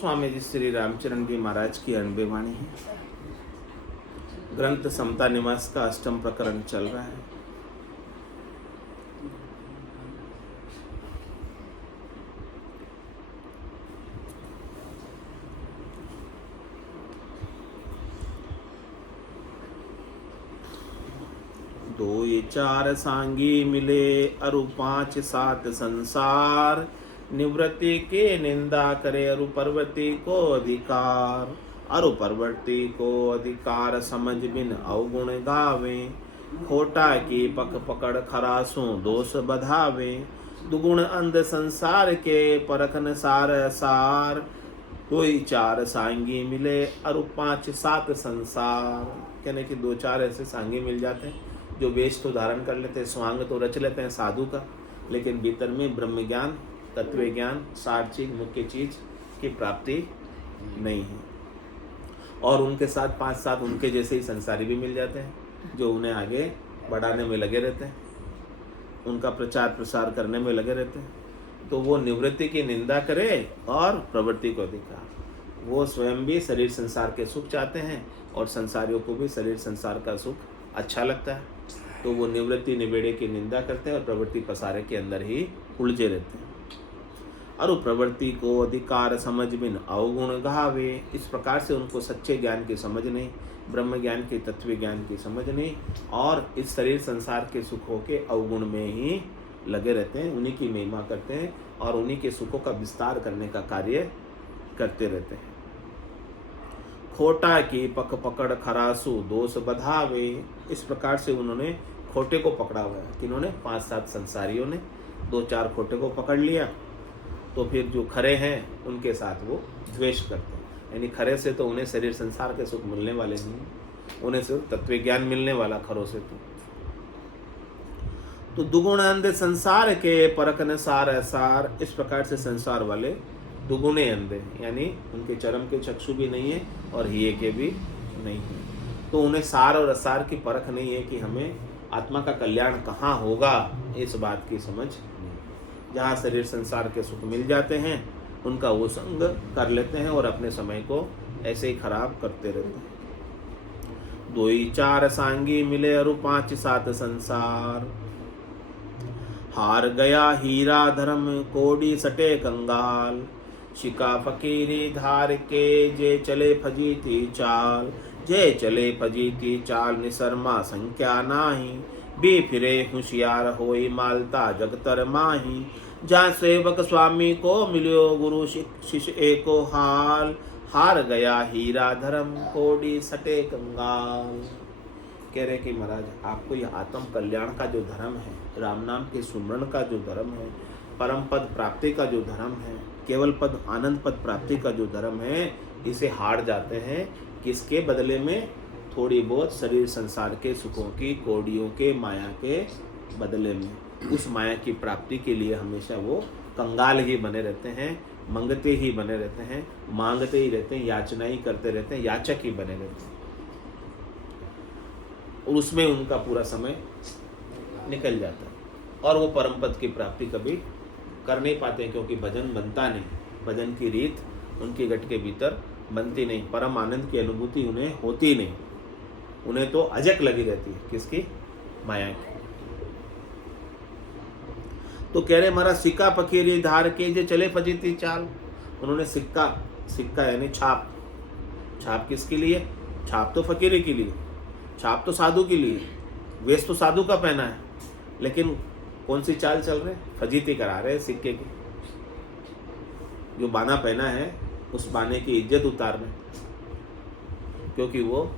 स्वामी जी श्री रामचरण जी महाराज की अनबे वाणी है। ग्रंथ समता निवास का अष्टम प्रकरण चल रहा है। दो ये चार सांगी मिले अरु पांच सात संसार, निवृत्ति के निंदा करे अरु पर्वती को अधिकार। अरु पर्वती को अधिकार समझ बिन अवगुण गावे, खोटा की पक पकड़ खरासों दोष बधावे। दुगुण अंध संसार के परखन सार सार, कोई चार सांगी मिले अरु पांच सात संसार। कहने की दो चार ऐसे सांगी मिल जाते हैं जो वेश तो धारण कर लेते हैं, स्वांग तो रच लेते हैं साधु का, लेकिन भीतर में ब्रह्म ज्ञान तत्व ज्ञान सार चीज मुख्य चीज की प्राप्ति नहीं है। और उनके साथ पांच सात उनके जैसे ही संसारी भी मिल जाते हैं जो उन्हें आगे बढ़ाने में लगे रहते हैं, उनका प्रचार प्रसार करने में लगे रहते हैं। तो वो निवृत्ति की निंदा करे और प्रवृत्ति को अधिकार। वो स्वयं भी शरीर संसार के सुख चाहते हैं और संसारियों को भी शरीर संसार का सुख अच्छा लगता है, तो वो निवृत्ति निबेड़े की निंदा करते हैं और प्रवृत्ति पसारे के अंदर ही उलझे रहते हैं। और प्रवृत्ति को अधिकार समझ बिन अवगुण गावे, इस प्रकार से उनको सच्चे ज्ञान की समझ नहीं, ब्रह्म ज्ञान की तत्व ज्ञान की समझ नहीं, और इस शरीर संसार के सुखों के अवगुण में ही लगे रहते हैं, उन्हीं की महिमा करते हैं और उन्हीं के सुखों का विस्तार करने का कार्य करते रहते हैं। खोटा की पक पकड़ खरासु दोष बधावे, इस प्रकार से उन्होंने खोटे को पकड़ा हुआ है। किन्होंने? पांच सात संसारियों ने दो चार खोटे को पकड़ लिया, तो फिर जो खरे हैं उनके साथ वो द्वेष करते हैं। यानी खरे से तो उन्हें शरीर संसार के सुख मिलने वाले नहीं, उन्हें सिर्फ तत्व ज्ञान मिलने वाला खरों से। तो दुगुण अंधे संसार के परखन सार सार, इस प्रकार से संसार वाले दुगुने अंधे, यानी उनके चरम के चक्षु भी नहीं है और हिये के भी नहीं है। तो उन्हें सार और असार की परख नहीं है कि हमें आत्मा का कल्याण कहाँ होगा, इस बात की समझ नहीं। जहाँ शरीर संसार के सुख मिल जाते हैं उनका वो संग कर लेते हैं और अपने समय को ऐसे ही खराब करते रहते हैं। दो ही चार सांगी मिले अरु पांच सात संसार, हार गया हीरा धर्म कोड़ी सटे कंगाल। शिका फकीरी धार के जे चले फजीती चाल, जे चले फजीती चाल निसरमा संख्या नाही। बी फिरे होशियार होई मालता जगतर माही, जहाँ सेवक स्वामी को मिलियो गुरु शिष्य एको हाल। हार गया हीरा धर्म कोड़ी सटे कंगाल। कह रहे कि महाराज आपको यह आत्म कल्याण का जो धर्म है, राम नाम के सुमरण का जो धर्म है, परम पद प्राप्ति का जो धर्म है, केवल पद आनंद पद प्राप्ति का जो धर्म है, इसे हार जाते हैं। किसके बदले में? थोड़ी बहुत शरीर संसार के सुखों की कौड़ियों के माया के बदले में। उस माया की प्राप्ति के लिए हमेशा वो कंगाल ही बने रहते हैं, मंगते ही बने रहते हैं, मांगते ही रहते हैं, याचना ही करते रहते हैं, याचक ही बने रहते हैं, और उसमें उनका पूरा समय निकल जाता है और वो परम पद की प्राप्ति कभी कर नहीं पाते, क्योंकि भजन बनता नहीं, भजन की रीत उनके गट के भीतर बनती नहीं, परम आनंद की अनुभूति उन्हें होती नहीं, उन्हें तो अजक लगी रहती है। किसकी? माया की। तो कह रहे महाराज सिक्का फकीरी धार के जे चले फजीती चाल, उन्होंने सिक्का, सिक्का यानी छाप, छाप किसके लिए? छाप तो फकीरी के लिए, छाप तो साधु के लिए, वेश तो साधु का पहना है, लेकिन कौन सी चाल चल रहे? फजीती करा रहे हैं सिक्के की। जो बाना पहना है उस बाने की इज्जत उतारने, क्योंकि वो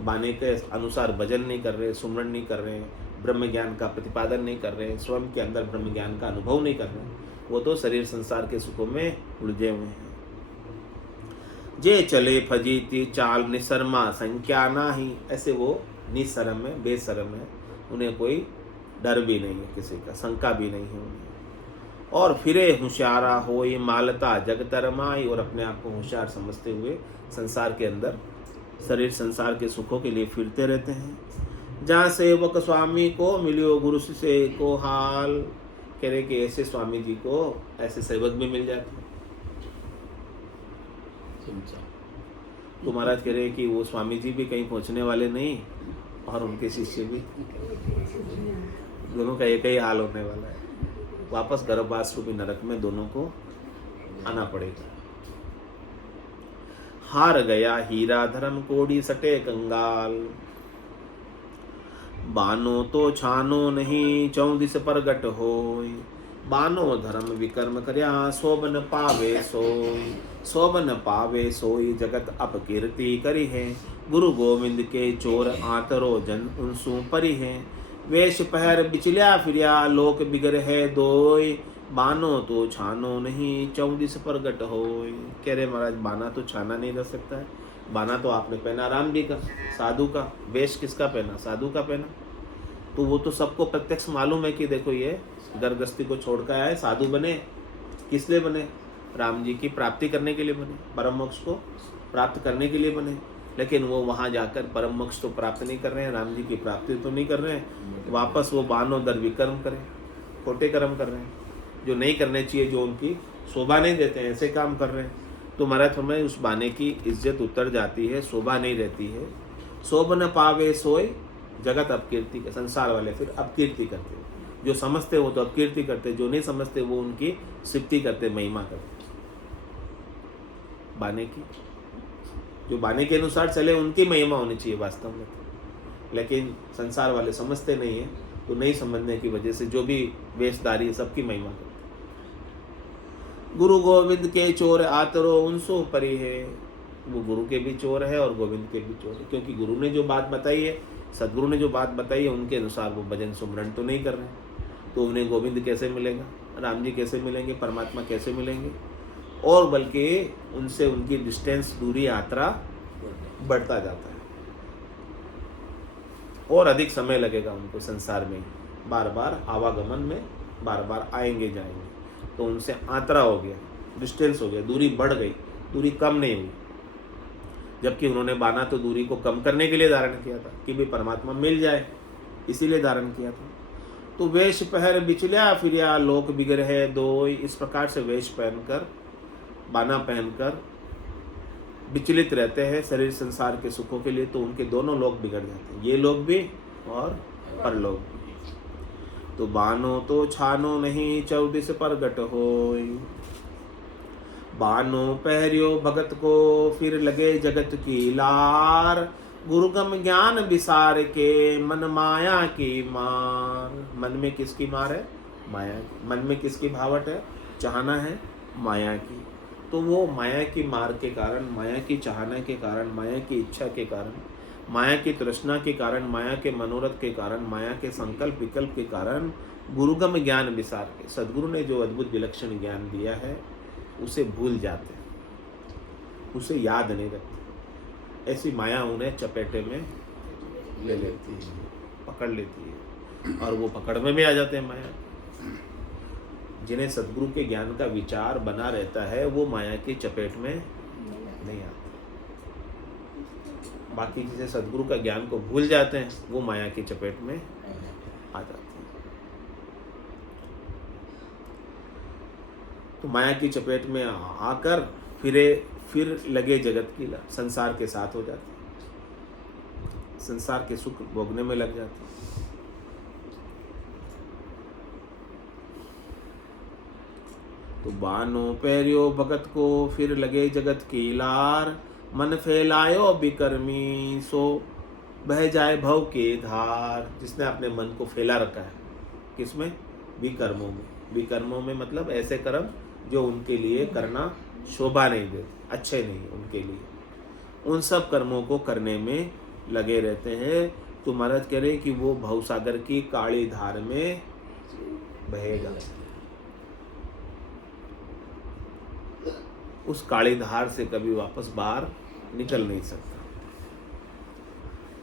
बाने के अनुसार भजन नहीं कर रहे, सुमरण नहीं कर रहे, ब्रह्म ज्ञान का प्रतिपादन नहीं कर रहे, स्वयं के अंदर ब्रह्म ज्ञान का अनुभव नहीं कर रहे, वो तो शरीर संसार के सुखों में उलझे हुए हैं। जे चले फजीती चाल निसरमा संख्या नाही, ऐसे वो निशरम है, बेशरम है, उन्हें कोई डर भी नहीं है, किसी का शंका भी नहीं है उन्हें। और फिरे होशियारा होई मालता जगतर माई, और अपने आप को होशियार समझते हुए संसार के अंदर शरीर संसार के सुखों के लिए फिरते रहते हैं। जहाँ सेवक स्वामी को मिलियो गुरु से को हाल, कह रहे कि ऐसे स्वामी जी को ऐसे सेवक भी मिल जाते हैं। तो महाराज कह रहे कि वो स्वामी जी भी कहीं पहुंचने वाले नहीं और उनके शिष्य भी, दोनों का एक ही हाल होने वाला है। वापस गर्भवास रूपी नरक में दोनों को आना पड़ेगा। हार गया हीरा धर्म कोड़ी सटे कंगाल, बानो तो छानो नहीं 34 परगट होय, बानो धर्म विकर्म करया शोभन पावे सोई, शोभन पावे सोई जगत अपकीर्ति करी है, गुरु गोविंद के चोर आतरो जन उनसू परी है, वेश पहर बिचलिया फिरिया लोक बिगर है दोय, बानो तो छानो नहीं 34 परगट होय। कह रहे महाराज बाना तो छाना नहीं रह सकता है, बाना तो आपने पहना राम जी का, साधु का, वेश किसका पहना, साधु का पहना। तो वो तो सबको प्रत्यक्ष मालूम है कि देखो ये गर्भगृहस्थी को छोड़कर आए, साधु बने, किस लिए बने, राम जी की प्राप्ति करने के लिए बने, परम मोक्ष को प्राप्त करने के लिए बने। लेकिन वो वहाँ जाकर परम मोक्ष तो प्राप्त नहीं कर रहे हैं, राम जी की प्राप्ति तो नहीं कर रहे हैं, वापस वो बानो दर विकर्म करें, खोटे कर्म कर रहे हैं, जो नहीं करने चाहिए, जो उनकी शोभा नहीं देते हैं, ऐसे काम कर रहे हैं। तो महाराज हमें उस बाने की इज्जत उतर जाती है, शोभा नहीं रहती है। शोभ न पावे सोए जगत अपकीर्ति के, संसार वाले फिर अपकीर्ति करते हैं, जो समझते वो तो अपकीर्ति करते, जो नहीं समझते वो उनकी सिद्धि करते, महिमा करते। बाने की, जो बाने के अनुसार चले उनकी महिमा होनी चाहिए वास्तव में, लेकिन संसार वाले समझते नहीं है, तो नहीं समझने की वजह से जो भी वेशधारी सबकी महिमा करते। गुरु गोविंद के चोर आतरो उनसो परी है, वो गुरु के भी चोर है और गोविंद के भी चोर है, क्योंकि गुरु ने जो बात बताई है, सदगुरु ने जो बात बताई है, उनके अनुसार वो भजन सुमरन तो नहीं कर रहे हैं। तो उन्हें गोविंद कैसे मिलेगा, राम जी कैसे मिलेंगे, परमात्मा कैसे मिलेंगे, और बल्कि उनसे उनकी डिस्टेंस, दूरी, यात्रा बढ़ता जाता है और अधिक समय लगेगा उनको संसार में, बार बार आवागमन में, बार बार आएंगे जाएंगे, तो उनसे आंतरा हो गया, डिस्टेंस हो गया, दूरी बढ़ गई, दूरी कम नहीं हुई। जबकि उन्होंने बाना तो दूरी को कम करने के लिए धारण किया था कि भी परमात्मा मिल जाए, इसीलिए धारण किया था। तो वेश पहर बिचलिया फिरिया लोक बिगड़ है दोय, इस प्रकार से वेश पहनकर, बाना पहनकर विचलित रहते हैं शरीर संसार के सुखों के लिए, तो उनके दोनों लोग बिगड़ जाते हैं, ये लोग भी और परलोक भी। तो बानो तो छानो नहीं 34 परगट होय, बानो पहरियो भगत को फिर लगे जगत की लार, गुरुगम ज्ञान विसार के मन माया की मार। मन में किसकी मार है, माया की। मन में किसकी भावट है, चाहना है, माया की। तो वो माया की मार के कारण, माया की चाहना के कारण, माया की इच्छा के कारण, माया की तृष्णा के कारण, माया के मनोरथ के कारण, माया के संकल्प विकल्प के कारण गुरुगम ज्ञान विसार के, सदगुरु ने जो अद्भुत विलक्षण ज्ञान दिया है उसे भूल जाते, उसे याद नहीं रखते। ऐसी माया उन्हें चपेटे में ले लेती है, पकड़ लेती है, और वो पकड़ में भी आ जाते हैं माया। जिन्हें सदगुरु के ज्ञान का विचार बना रहता है वो माया की चपेट में नहीं आते। बाकी जिसे सदगुरु का ज्ञान को भूल जाते हैं वो माया की चपेट में आ जाते हैं। तो माया की चपेट में आकर फिर लगे जगत की, संसार के साथ हो जाते हैं, संसार के सुख भोगने में लग जाते हैं। तो बानो पैरियो भगत को फिर लगे जगत की लार, मन फैलायो विकर्मी सो बह जाए भव के धार। जिसने अपने मन को फैला रखा है, किसमें, विकर्मों में। विकर्मों में मतलब ऐसे कर्म जो उनके लिए करना शोभा नहीं देते, अच्छे नहीं उनके लिए, उन सब कर्मों को करने में लगे रहते हैं। तो महाराज कह रहे कि वो भवसागर की काली धार में बहेगा। उस काली धार से कभी वापस बाहर निकल नहीं सकता,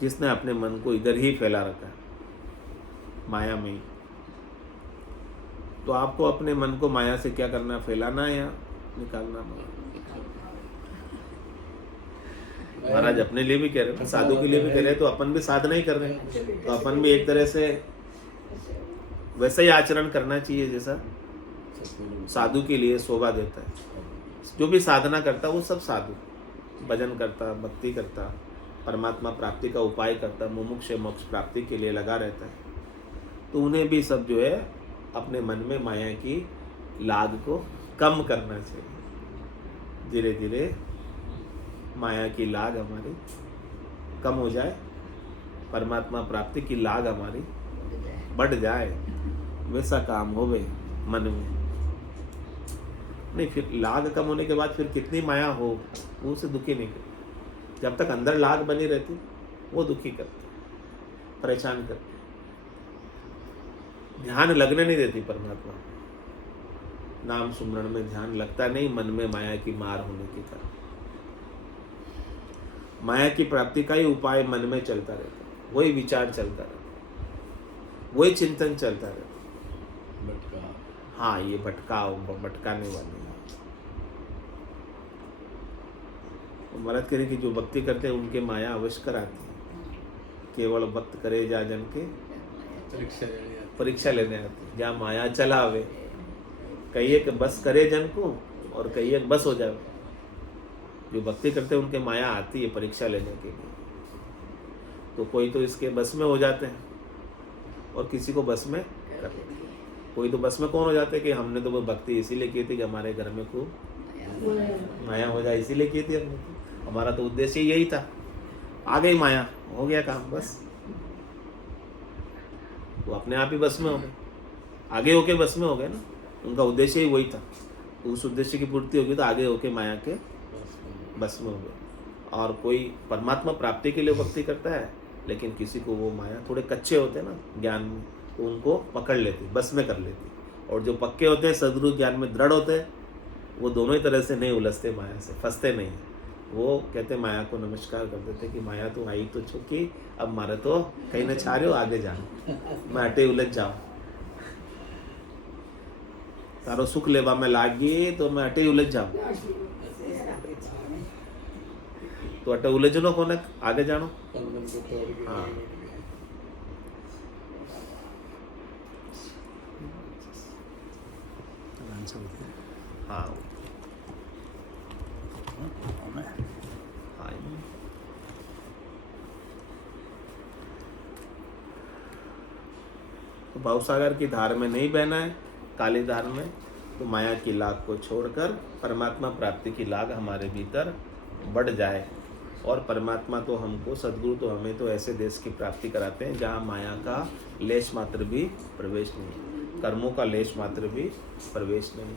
जिसने अपने मन को इधर ही फैला रखा है, माया में। तो आपको अपने मन को माया से क्या करना, फैलाना या निकालना? महाराज अपने लिए भी कह रहे हैं, साधु के लिए भी कह रहे हैं, तो अपन भी साधना ही कर रहे हैं, तो अपन भी एक तरह से वैसा ही आचरण करना चाहिए जैसा साधु के लिए शोभा देता है। जो भी साधना करता है वो सब साधु, भजन करता, भक्ति करता, परमात्मा प्राप्ति का उपाय करता, मुमुक्ष मोक्ष प्राप्ति के लिए लगा रहता है, तो उन्हें भी सब जो है अपने मन में माया की लाग को कम करना चाहिए। धीरे धीरे माया की लाग हमारी कम हो जाए, परमात्मा प्राप्ति की लाग हमारी बढ़ जाए, वैसा काम होवे मन में। नहीं, फिर लाग कम होने के बाद फिर कितनी माया हो वो उसे दुखी नहीं करती। जब तक अंदर लाग बनी रहती वो दुखी करती, परेशान करती, ध्यान लगने नहीं देती परमात्मा। नाम सुमरण में ध्यान लगता नहीं, मन में माया की मार होने के कारण माया की प्राप्ति का ही उपाय मन में चलता रहता, वही विचार चलता रहता, वही चिंतन चलता रहता। भटका, हाँ, ये भटकाने वाले हैं। महाराज कह रहे कि जो भक्ति करते हैं उनके माया अवश्य कराती है, केवल भक्त करे जा जन के परीक्षा लेने आती, जहाँ माया चलावे, कहिए कि बस करे जन को और कहिए बस हो जाए। जो भक्ति करते हैं उनके माया आती है परीक्षा लेने के लिए, तो कोई तो इसके बस में हो जाते हैं और किसी को बस में कर लेते हैं। कोई तो बस में कौन हो जाते हैं कि हमने तो वो भक्ति इसीलिए की थी कि हमारे घर में खूब माया हो जाए, इसीलिए की थी हमने, हमारा तो उद्देश्य यही था, आ गई माया, हो गया काम, बस वो अपने आप ही बस में हो गए, आगे होके बस में हो गए ना, उनका उद्देश्य ही वही था। उस उद्देश्य की पूर्ति होगी तो आगे होके माया के बस में हो गए। और कोई परमात्मा प्राप्ति के लिए भक्ति करता है, लेकिन किसी को वो माया थोड़े कच्चे होते हैं ना ज्ञान में, तो उनको पकड़ लेती, बस में कर लेती। और जो पक्के होते हैं, सद्गुरु ज्ञान में दृढ़ होते हैं, वो दोनों ही तरह से नहीं उलझते, माया से फंसते नहीं। वो कहते माया को नमस्कार कर देते कि माया तू आई तो चुकी, अब मारे तो कहीं न छा रहे हो, आगे जाओ, मैं अटे उलझ जाओ, तारो सुख लेवा में लागी तो मैं अटे उलझ जाऊं, तो अटे उलझनो कोने, आगे जानो। हाँ, हाँ, तो भावसागर की धार में नहीं बहना है, काली धार में, तो माया की लाग को छोड़कर परमात्मा प्राप्ति की लाग हमारे भीतर बढ़ जाए। और परमात्मा तो हमको, सद्गुरु तो हमें तो ऐसे देश की प्राप्ति कराते हैं जहाँ माया का लेश मात्र भी प्रवेश नहीं, कर्मों का लेश मात्र भी प्रवेश नहीं।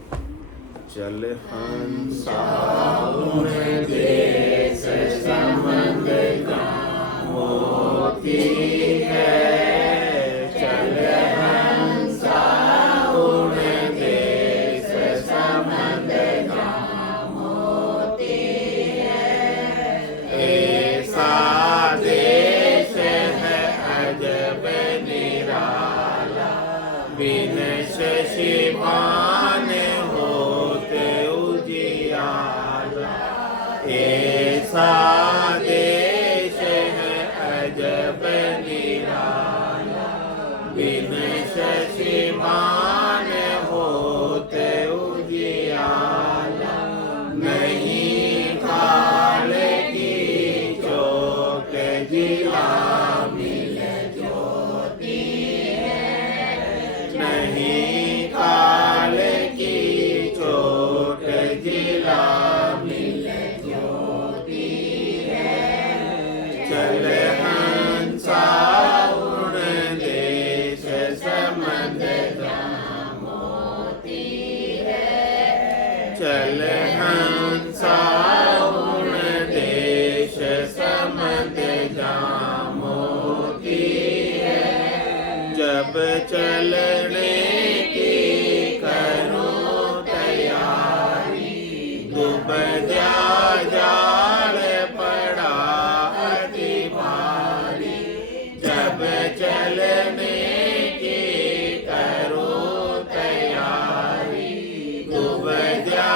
चल हंसा देश संबंध का मोती है, चल हंसा देश संबंध का मोती है, ऐसा देश है अजब निराला, बिन शशिमान होते उजियाला, ऐसा देश है अजब निराला, बिन शशिमान होते उजियाला, नहीं खाल की चोट जिला मिल ज्योति है, नहीं खाल की चोट जिला मिल ज्योति है, चल हंसा उन देश संबंध का मोती है, चल हंसा उन देश संबंध का मोती है, जब चलने की करो तैयारी, डूब जा जाल पड़ा अति भारी, जब चलने की करो तैयारी, डूब जा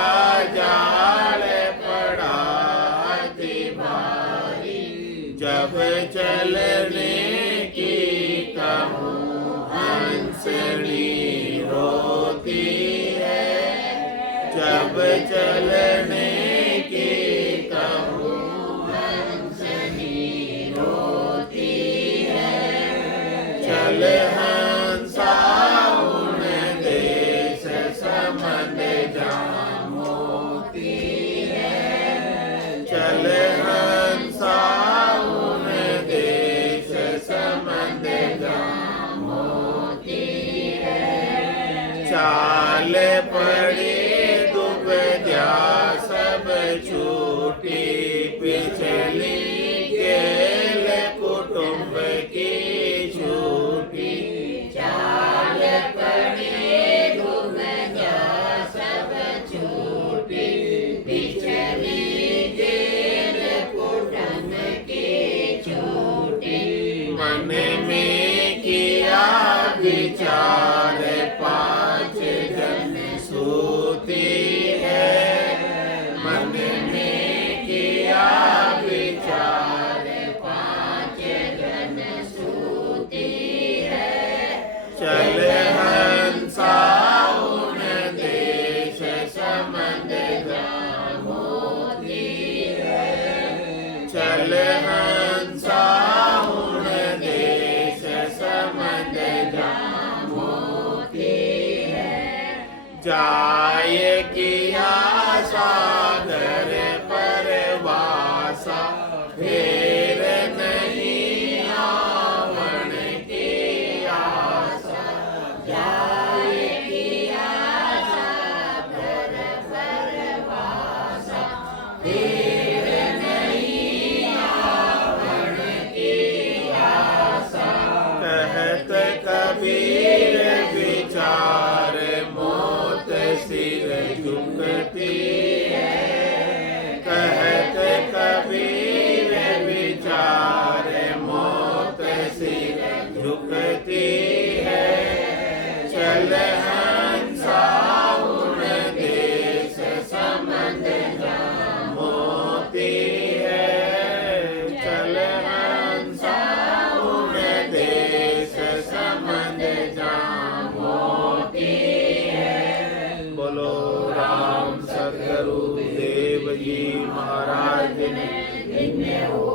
जाल पड़ा अति भारी, जब चलने की कहूँ हंसनी रोती है, जब चलने की कहूँ संबंध जहाँ मोती है, चल हंसा उन देश संबंध जहाँ मोती है। चाल पड़ी दुबजा सब छूटी, पिछली गेल कुटुंब की छूटी। चाल पड़ी दुबजा सब छूटी, पिछली गेल कुटुंब की छूटी। मन में किया विचार पांच जन सूती है, मन में किया विचार पांच जन सूती है। चल हंसा उन देश संबंध जहाँ मोती है, चल हंसा उन देश संबंध जहाँ मोती है। जाय किया सागर परवासा, फिर नहीं आवन की आशा। जाय किया सागर परवासा, फिर नहीं आवन की आशा। कहत कबीर विचार मौत सिर झुकती है, कहत कबीर विचार मौत सिर झुकती है। चल हंसा उन देश संबंध जहाँ मोती है, चल हंसा उन देश संबंध जहाँ मोती है। बोलो राम सदगुरु देव जी महाराज ने धन्य हो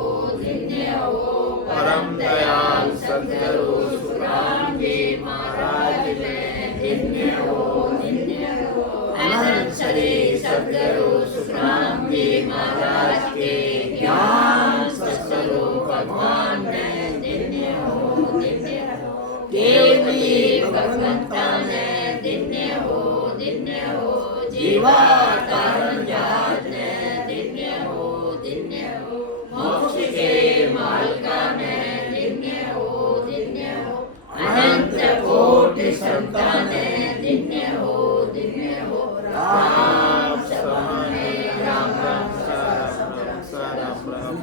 परम दयाल सदगुरु सुखराम जी महाराज ने धन्य हो अनंत श्री सदगुरु सुखराम जी महाराज के ज्ञान सत्स्वरूप भगवान ने धन्य हो केवली भगवंता ने धन्य हो जीवा कारण जात ने धन्य हो मोक्ष के मालिका ने धन्य हो अनंत कोटि संतान ने धन्य हो राम समाने राम राम सारा राम राम।